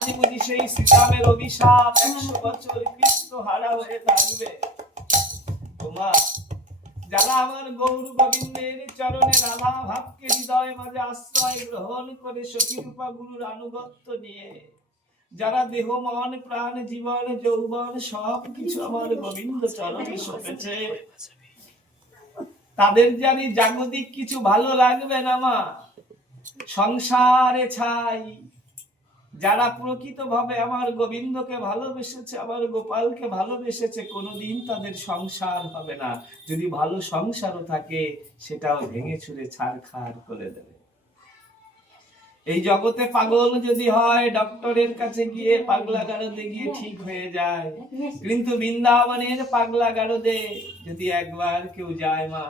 বুঝি সেই শ্রীরামের অভিশাপ 100 বছর কৃষ্ণ হারা হয়ে থাকবে। তোমা যারা আমার গৌর গোবিন্দের চরণে রাধা ভাবকে হৃদয় মাঝে আশ্রয় গ্রহণ করে সখীরূপা গুরুর আনুগত্য নিয়ে যারা দেহ মন প্রাণ জীবন যৌবন সব কিছু আমার গোবিন্দ চরণে সঁপেছে, তাদের জানি জাগতিক কিছু ভালো লাগবে না মা, সংসারে ছাই। যারা প্রকৃতভাবে আমার গোবিন্দকে ভালোবেসেছে, আমার গোপালকে ভালোবেসেছে, কোনোদিন তাদের সংসার হবে না। যদি ভালো সংসারও থাকে সেটাও ভেঙে চুরে ছারখার করে দেবে। এই জগতে পাগল যদি হয় ডক্টরের কাছে গিয়ে পাগলা গারদে গিয়ে ঠিক হয়ে যায়, কিন্তু বৃন্দাবনের পাগলা গারদে যদি একবার কেউ যায় মা,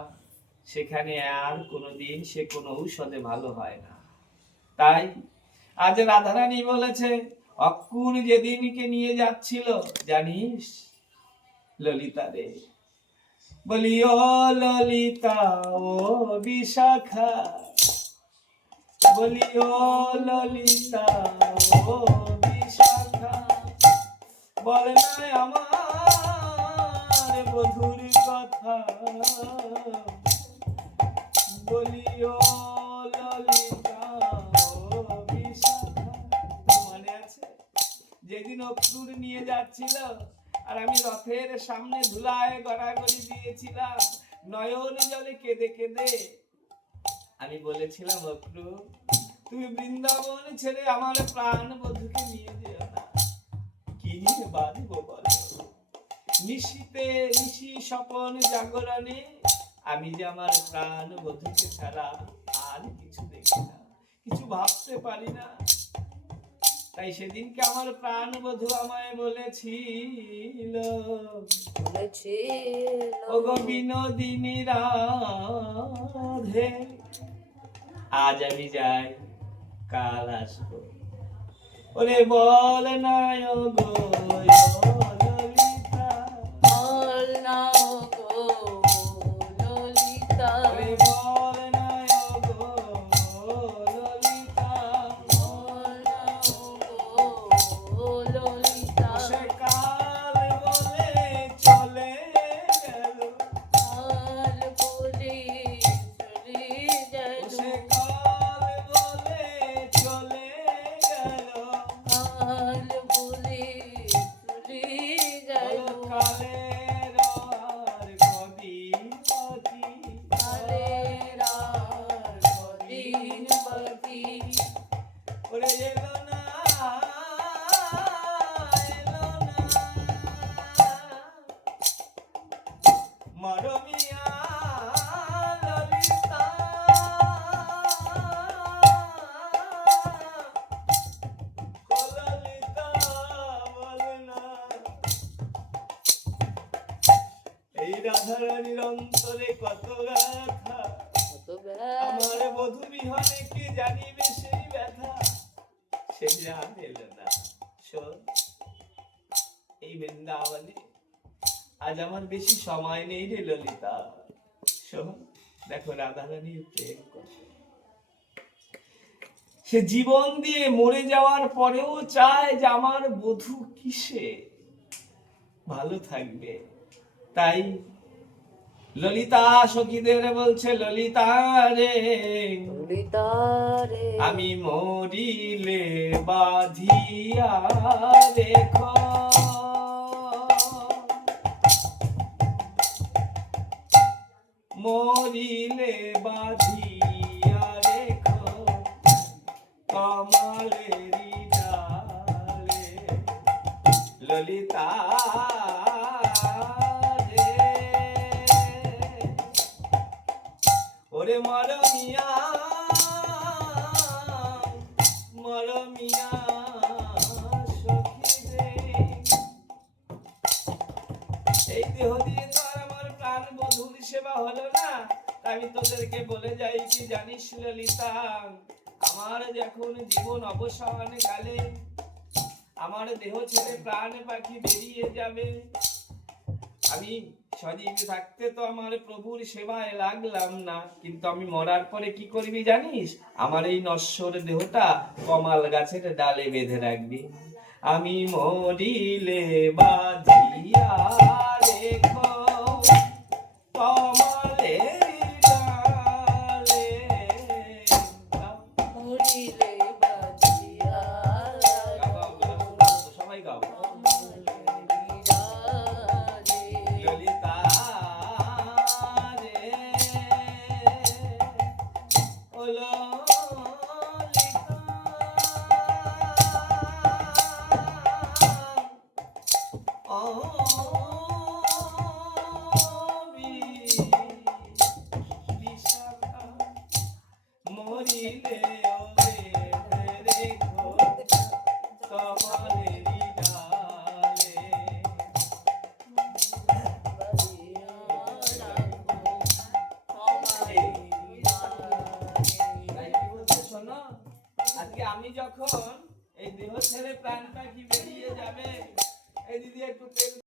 সেখানে আর কোনোদিন সে কোনো ঔষধে ভালো হয় না। তাই আজ রাধারানী বলেছে, অক্কুর যেদিনকে নিয়ে যাচ্ছিল জানিস ললিতা রে, বলি ও ললিতা ও বিশাখা, বলি ও ললিতা ও বিশাখা, বলে না আমার বধুর কথা, বলি ও ললিতা ও বিশাখা। মনে আছে যেদিন অক্কুর নিয়ে যাচ্ছিল আর আমি রথের সামনে ধুলায় গড়াগড়ি দিয়েছিলাম, নয়ন জলে কেঁদে কেঁদে আমি বলেছিলাম, অক্রু তুমি বৃন্দাবন ছেড়ে আমার প্রাণ বধূকে নিয়ে যেও না। কি নিয়ে বাঁধব বলো? নিশীতে নিশি স্বপন জাগরণে আমি যে আমার প্রাণ বধূকে ছাড়া আর কিছু দেখি না, কিছু ভাবতে পারি না। তাই সেদিনকে আমার প্রাণ বধূ আমায় বলেছিল, ও গো বিনোদিনী রাধে, আজ আমি যাই কাল আসবো, ওরে বল না ও গো ললিতা, বল না গো ললিতা, ওরে বল না ও গো ললিতা, বল না গো ললিতা, সে কাল বলে চলে গেল, কাল বলে চলে গেল, সে কাল বলে চলে গেল, কাল বলে চলে গেল, কালের আর কদিন বাকি, কালের আর কদিন বাকি, ওরে এলো না, এলো না মরমিয়া ললিতা, ও ললিতা বলে না। এই রাধারানীর অন্তরে কত ব্যথা, কত ব্যথা, আমার বধূ বিহনে কি জানিবে সেই ব্যথা, সে যে আর এলো না। শোন, এই বৃন্দাবনে আজ আমার বেশি সময় নেই রে ললিতা। শোন, দেখো রাধারানীর প্রেম কত, সে জীবন দিয়ে মরে যাওয়ার পরেও চায় যে আমার বধূ কিসে ভালো থাকবে। তাই ললিতা সখীদের বলছে, ললিতা রে, ললিতা রে, আমি মরিলে বাঁধিয়া রেখো, মরিলে বাঁধিয়া রেখো কমলেরি ডালে, ললিতা রে, ওরে মরমিয়া মরমিয়া সখী রে, এই দেহ দিয়ে তো আর আমার প্রাণ বধূর সেবা হলো না। আমি তোদেরকে বলে যাই কি জানিস ললিতা, আমার যখন জীবন অবসান কালে আমার দেহ ছেড়ে প্রাণ পাখি বেরিয়ে যাবে, আমি সজীবে থাকতে তো আমার প্রভুর সেবায় লাগলাম না, কিন্তু আমি মরার পরে কি করবি জানিস? আমার এই নশ্বর দেহটা কমাল গাছের ডালে বেঁধে রাখবি। আমি মরিলে বাঁধিয়া রেখো কমলের ডালে। মরিলে বাজিয়া গাও, গাও, গাও, সবাই গাও। বিরারে ললিতা রে, ও ললিতা, ও বিশাখা, মরিলে ওরে রেখো কমলেরি ডালে। তাই কি বলছে শোনো, আজকে আমি যখন এই দেহ ছেড়ে প্রাণ পাখি বেরিয়ে যাবে, এই দিদি একটু তেল